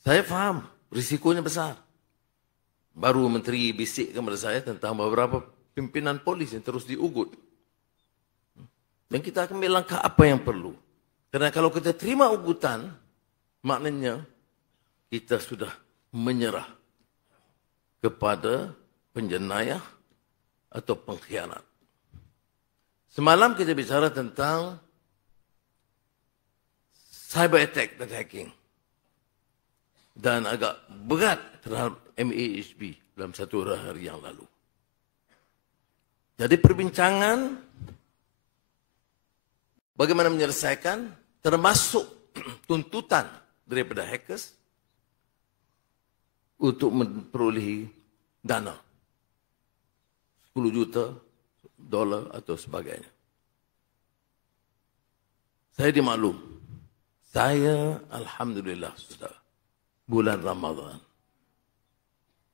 Saya faham risikonya besar. Baru menteri bisikkan kepada saya tentang beberapa pimpinan polis yang terus diugut. Dan kita akan ambil langkah apa yang perlu. Kerana kalau kita terima ugutan, maknanya kita sudah menyerah kepada penjenayah atau pengkhianat. Semalam kita bicara tentang cyber attack dan hacking. Dan agak berat terhadap MAHB dalam satu hari yang lalu. Jadi perbincangan bagaimana menyelesaikan termasuk tuntutan daripada hackers untuk memperolehi dana. 10 juta dolar atau sebagainya. Saya dimaklum. Saya alhamdulillah saudara. Bulan Ramadan.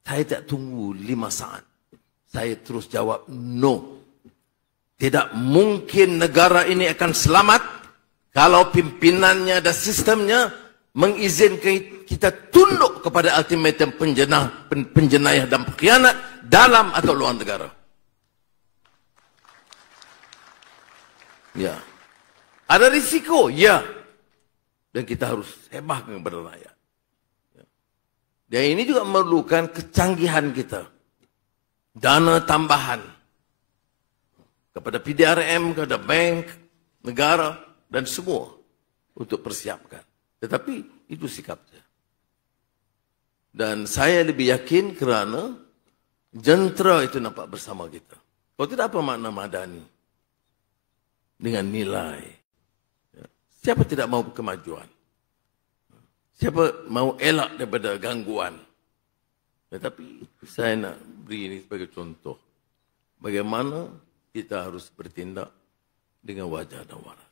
Saya tak tunggu 5 saat. Saya terus jawab no. Tidak mungkin negara ini akan selamat kalau pimpinannya dan sistemnya mengizinkan kita tunduk kepada ultimatum penjenayah dan pengkhianat dalam atau luar negara. Ya. Ada risiko? Ya. Dan kita harus hebahkan kepada rakyat. Dan ini juga memerlukan kecanggihan kita. Dana tambahan. Kepada PDRM, kepada bank, negara, dan semua. Untuk persiapkan. Tetapi itu sikap saya. Dan saya lebih yakin kerana jentera itu nampak bersama kita. Kalau tidak apa makna madani? Dengan nilai. Siapa tidak mahu kemajuan? Siapa mahu elak daripada gangguan? Tetapi saya nak beri ini sebagai contoh. Bagaimana kita harus bertindak dengan wajah dan waras.